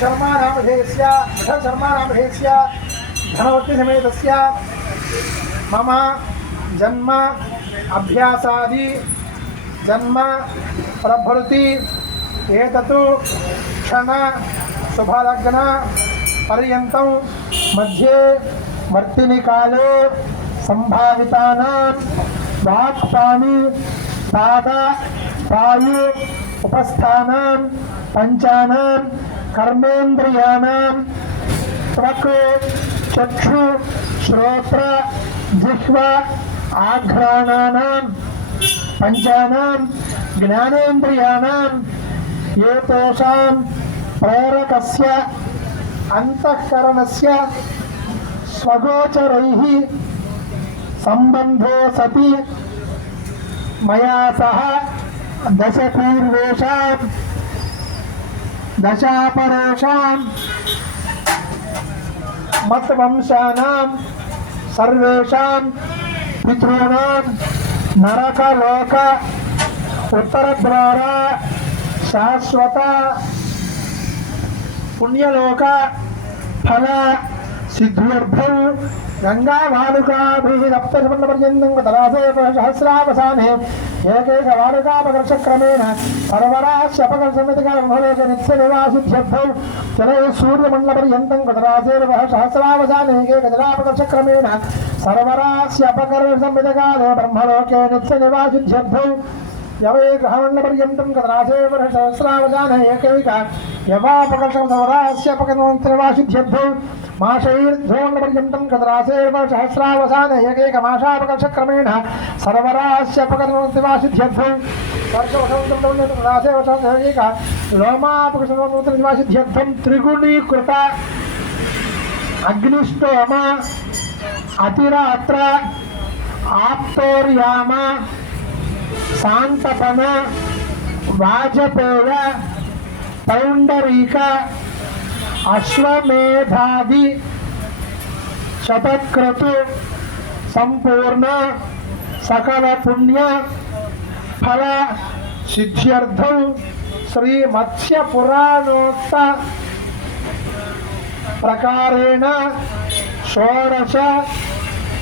శర్మా నామధేయస్య విఠల్ శర్మా నామధేయస్య ధనవతి సమేతస్య మమ జన్మ అభ్యాసాది జన్మ ప్రభృతి ఏతతు క్షణ శుభలగ్న పర్యంతం మధ్యే వర్తిని కాలే సంభావితానాం వాక్పాణి పాద పాయు ఉపస్థానాం పంచానాం కర్మేంద్రియాణం త్వక్ చక్షు శ్రోత్ర జిహ్వ ఆఘ్రాణానాం పంచానాం జ్ఞానేంద్రియాణం ఏతోషాం ప్రేరకస్య అంతఃకరణస్య స్వగోచరైः సంబంధో సతి మయా సహ దశ పూర్వేషాం దశాపరేషాం మత్వంశానాం సర్వేషాం పితॄణాం నరకలోక ఉత్తరద్వార శాశ్వత పుణ్యలోక ఫల సిద్ధ్యర్థం గంగావాలుకాభిరప్తపర్యంతం తదాసేపసహస్రావసానే ఏకైక వాలుకాపకర్షక్రమేణ సర్వరాశ్యపకర్షమితికాలోక నిత్య నివాసిధ్యర్థం జలయ సూర్యమండలపర్యంతం తదాసేవ సహస్రావసానే ఏకైక జలాపకర్షక్రమేణ సర్వరాశ్యపకర్షమితకాలే బ్రహ్మలోకే నిత్య నివాసిధ్యర్థం యవే గ్రహమండపర్యంతం కదరాసేవ సహస్రావసాన ఏకైక యవాపకర్షం సవరాస్యపకర్షిధ్యర్థం మాషైర్ధ్రోణపర్యంతం కదరాసేవ సహస్రావసాన ఏకైక మాషాపకర్షక్రమేణ సర్వరాస్యపకర్షిధ్యర్థం వర్షవసంతరాసేవ ఏకైక త్రిగుణీకృత. అగ్నిష్టోమ అతిరాత్ర ఆప్తోర్యామ సాంతపన వాజపేయ పౌండరీక అశ్వమేధాది శతక్రతు సంపూర్ణ సకల పుణ్య ఫల సిద్ధ్యర్థం శ్రీ మత్స్య పురాణోక్త ప్రకారేణ షోడశ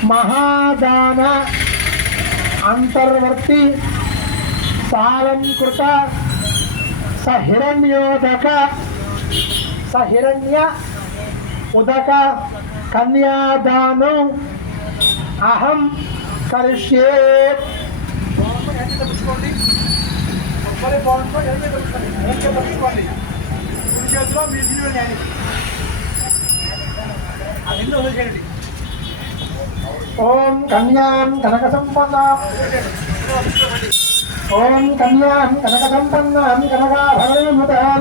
మహాదాన అంతర్వర్తి సాలంకృత సహిరణ్యోదక హిరణ్య ఉదక కన్యాదానం అహం కరిష్యే. ఓం కన్యాం కనక సంపన్న ఓం కన్యాం కనక సంపన్నాం కనకాభరణముతాం.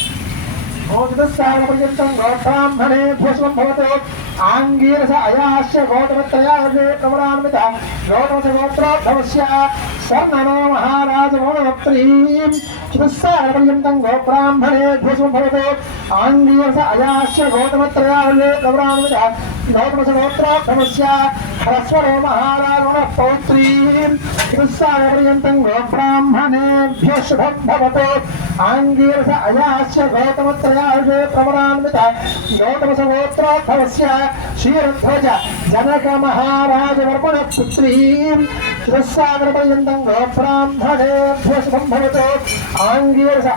ओजदस्तानपर्यन्तं गोष्ठाम्भने भूषणं भवतु आङ्गीरस अयास्य गोटवत्रयाग्रे प्रवरान्वितः गोटवस गोत्राद्धवस्य सर्वनो महाराजगोणवक्त्रीं चतुस्सारपर्यन्तं गोब्राह्मणे नवमसहोत्राक्षमस्य ह्रस्वरो महारागुणः पौत्रीम् हिंसापर्यन्तं गोब्राह्मणेभ्यः शुभं भवतु। आङ्गीरस अयास्य गौतमत्रयायुषे प्रवरान्वित गौतमसहोत्राक्षमस्य श्रीरध्वज जनकमहाराजवर्मणपुत्रीम् हिंसापर्यन्तं गोब्राह्मणेभ्यः शुभं भवतु। आङ्गीरस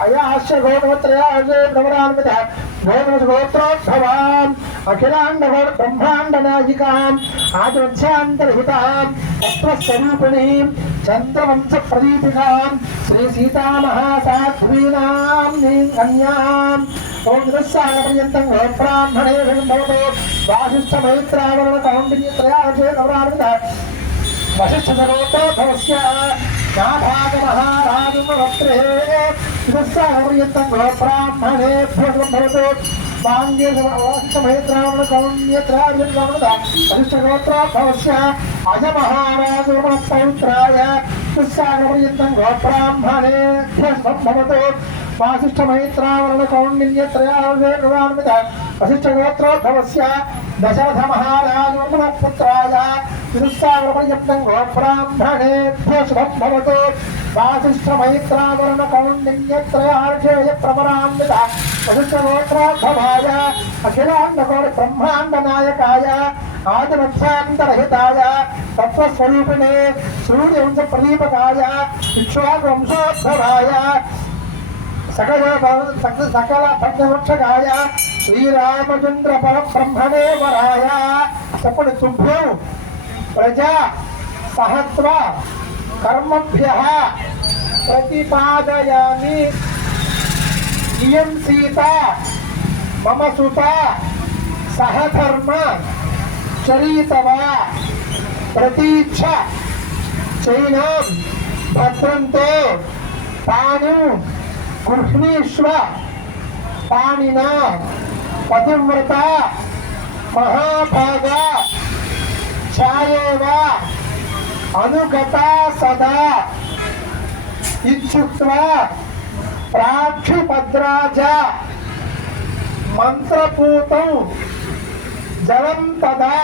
అఖిలాండ బ్రహ్మాండ నాయికాం ఆదిత్యాంతర్హితాం తత్వస్వరూపిణీం చంద్రవంశ ప్రదీపికాం శ్రీ సీతామహాసాధ్వీనాం కన్యాం ఓం నిరస్సాగపర్యంతం బ్రాహ్మణే భవతో వాసిష్ఠ మైత్రావరణ కౌండిన్యత్రయాజే నవరార్మిత వశిష్ఠ భవస్య నాభాగ వక్త్రే నిరస్సాగపర్యంతం బ్రాహ్మణేభ్య భవతో వాంగ్య వాసిష్టమయత్రావణ కౌణ్యత్రావ్యమృత అరిష్టగోత్రోద్భవస్య పవిత్రాయ దుస్సాగరపర్యంతం గోబ్రాహ్మణేభ్య సంభవతు వాసిష్టమైత్రావరణ కౌండిన్యత్రయాన్విత వశిష్ఠగోత్రోద్భవస్య దశరథ మహారాజు పుత్రాయ దుస్సాగరపర్యంతం గోబ్రాహ్మణేభ్య శుభం భవతు వాసిష్ఠమైత్రావరణ కౌండిన్యత్రయార్జేయ ప్రవరాన్విత వశిష్ఠగోత్రోద్భవాయ అఖిలాండకోటి బ్రహ్మాండ నాయకాయ ఆదిమధ్యాంతరహితాయ తత్వస్వరూపిణే సూర్యవంశ ప్రదీపకాయ ఇక్ష్వాకువంశోద్భవాయ సకల సకల సకల భక్తవృక్షకాయ శ్రీరామచంద్ర పరబ్రహ్మణే వరాయ చెప్పండి శుభ్రం ప్రజా సహత్వ కర్మభ్య ప్రతిపాదయామి. ఇయం సీత మమ సుత సహధర్మ చరీతవ ప్రతీక్ష చైనాం భద్రంతో తాను గృహ్ణీష్వ పాణిన పతివ్రత మహాభాగ ఛాయేవ అనుగత సదా. ఇత్యుక్త్వా ప్రాక్షిపద్రాజ మంత్రపూతం జలం తదా.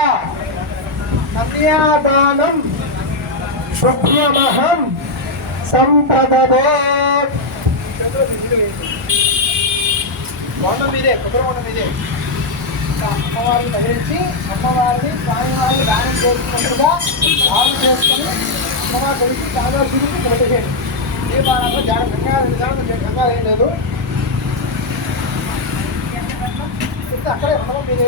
కన్యాదానం శుభ్రమహం సంప్రదదే మీదే మీదే. యొక్క అమ్మవారిని తగిలించి అమ్మవారిని స్వామివారిని దానం చేసుకున్నట్టుగా దానం చేసుకొని అమ్మవారి ధరించి చాలా చూసి పెట్టేయండి ఏ బాగా జాగ్రత్త గంగా విధానం గంగా ఏం లేదు. అక్కడే ఉండడం మీదే.